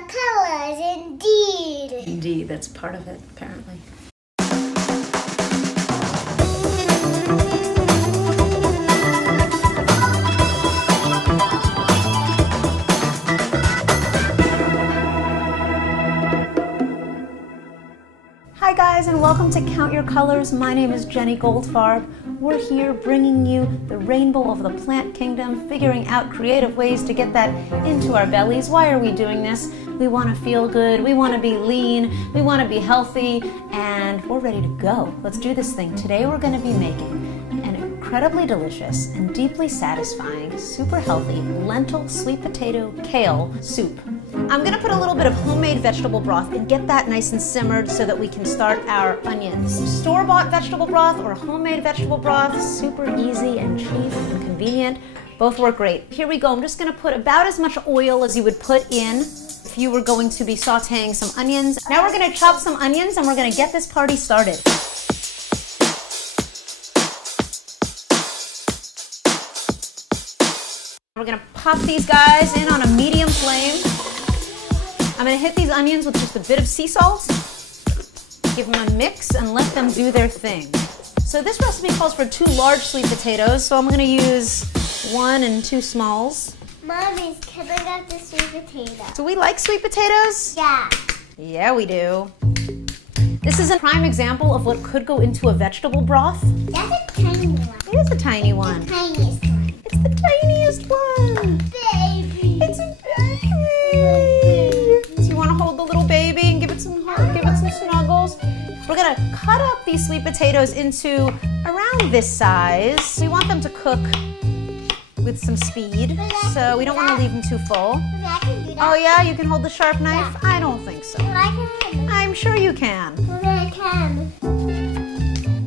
the colors, indeed. Indeed, that's part of it, apparently. Hi guys, and welcome to Count Your Colors. My name is Jenny Goldfarb. We're here bringing you the rainbow of the plant kingdom, figuring out creative ways to get that into our bellies. Why are we doing this? We want to feel good, we want to be lean, we want to be healthy, and we're ready to go. Let's do this thing. Today we're going to be making an incredibly delicious and deeply satisfying, super healthy lentil, sweet potato, kale soup. I'm going to put a little bit of homemade vegetable broth and get that nice and simmered so that we can start our onions. Store-bought vegetable broth or homemade vegetable broth, super easy and cheap and convenient. Both work great. Here we go. I'm just going to put about as much oil as you would put in if you were going to be sauteing some onions. Now we're going to chop some onions and we're going to get this party started. We're going to pop these guys in on a medium flame. I'm going to hit these onions with just a bit of sea salt, give them a mix, and let them do their thing. So this recipe calls for 2 large sweet potatoes, so I'm going to use 1 and 2 smalls. Mommy, can I get the sweet potato? Do we like sweet potatoes? Yeah. Yeah, we do. This is a prime example of what could go into a vegetable broth. That's a tiny one. It is a tiny one. The tiniest one. It's the tiniest one. Baby. It's a baby. So you want to hold the little baby and give it some snuggles. We're going to cut up these sweet potatoes into around this size. We want them to cook with some speed, so we don't want to leave them too full. I can do that. Oh yeah, you can hold the sharp knife? I don't think so. I can. I'm sure you can. I can.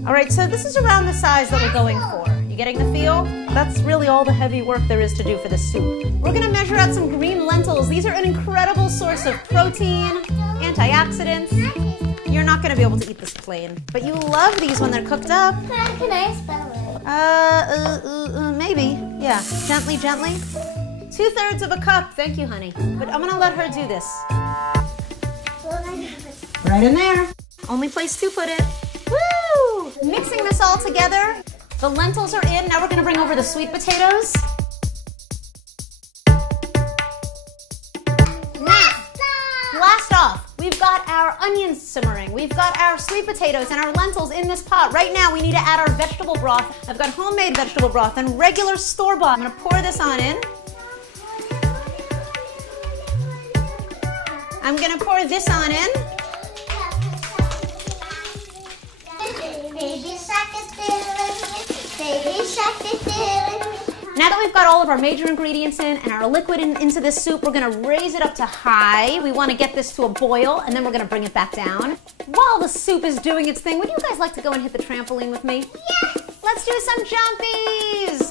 All right, so this is around the size that we're going for. You getting the feel? That's really all the heavy work there is to do for this soup. We're gonna measure out some green lentils. These are an incredible source of protein, antioxidants. You're not gonna be able to eat this plain, but you love these when they're cooked up. Can I spell it? Maybe. Yeah, gently, gently. 2/3 of a cup. Thank you, honey. But I'm gonna let her do this. Right in there. Only place to put it. Woo! Mixing this all together. The lentils are in. Now we're gonna bring over the sweet potatoes. Now, blast off. We've got our onions simmering. We've got our sweet potatoes and our lentils in this pot. Right now, we need to add our vegetable broth. I've got homemade vegetable broth and regular store-bought. I'm gonna pour this on in. I'm gonna pour this on in. Baby shark is doing. Baby shark is doing. Now that we've got all of our major ingredients in and our liquid into this soup, we're gonna raise it up to high. We wanna get this to a boil, and then we're gonna bring it back down. While the soup is doing its thing, would you guys like to go and hit the trampoline with me? Yes. Let's do some jumpies!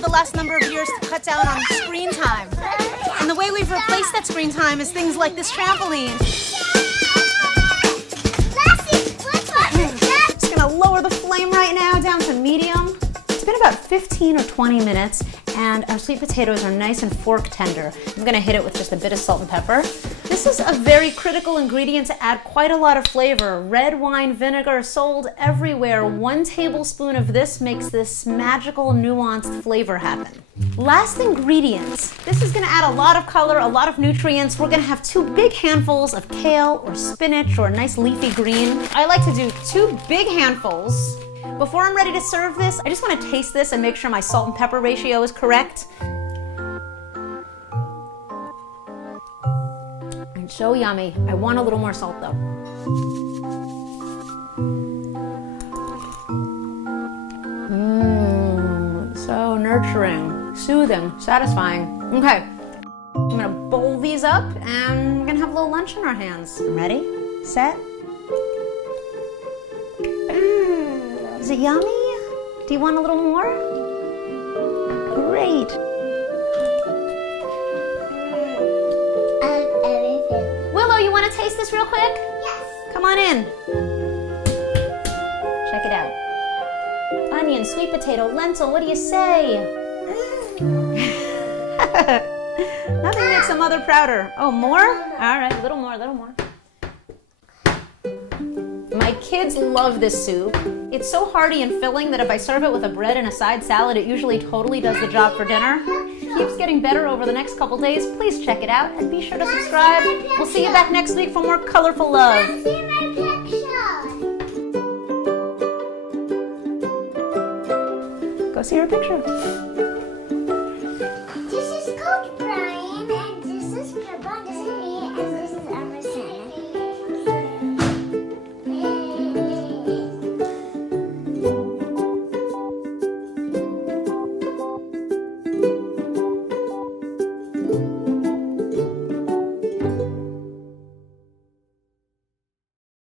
The last number of years to cut down on screen time. And the way we've replaced that screen time is things like this trampoline. Just gonna lower the flame right now down to medium. It's been about 15 or 20 minutes and our sweet potatoes are nice and fork tender. I'm gonna hit it with just a bit of salt and pepper. This is a very critical ingredient to add quite a lot of flavor. Red wine vinegar sold everywhere. 1 tablespoon of this makes this magical, nuanced flavor happen. Last ingredients. This is gonna add a lot of color, a lot of nutrients. We're gonna have 2 big handfuls of kale or spinach or a nice leafy green. I like to do 2 big handfuls. Before I'm ready to serve this, I just wanna taste this and make sure my salt and pepper ratio is correct. It's so yummy. I want a little more salt though. So nurturing, soothing, satisfying. Okay, I'm gonna bowl these up and we're gonna have a little lunch in our hands. Ready, set. Is it yummy? Do you want a little more? Great. Everything. Willow, you want to taste this real quick? Yes. Come on in. Check it out. Onion, sweet potato, lentil, what do you say? Nothing makes a mother prouder. Oh, more? All right, a little more, a little more. My kids love this soup. It's so hearty and filling that if I serve it with a bread and a side salad, it usually totally does the job for dinner. Keeps getting better over the next couple days. Please check it out and be sure to subscribe. We'll see you back next week for more colorful love. See my picture. Go see her picture.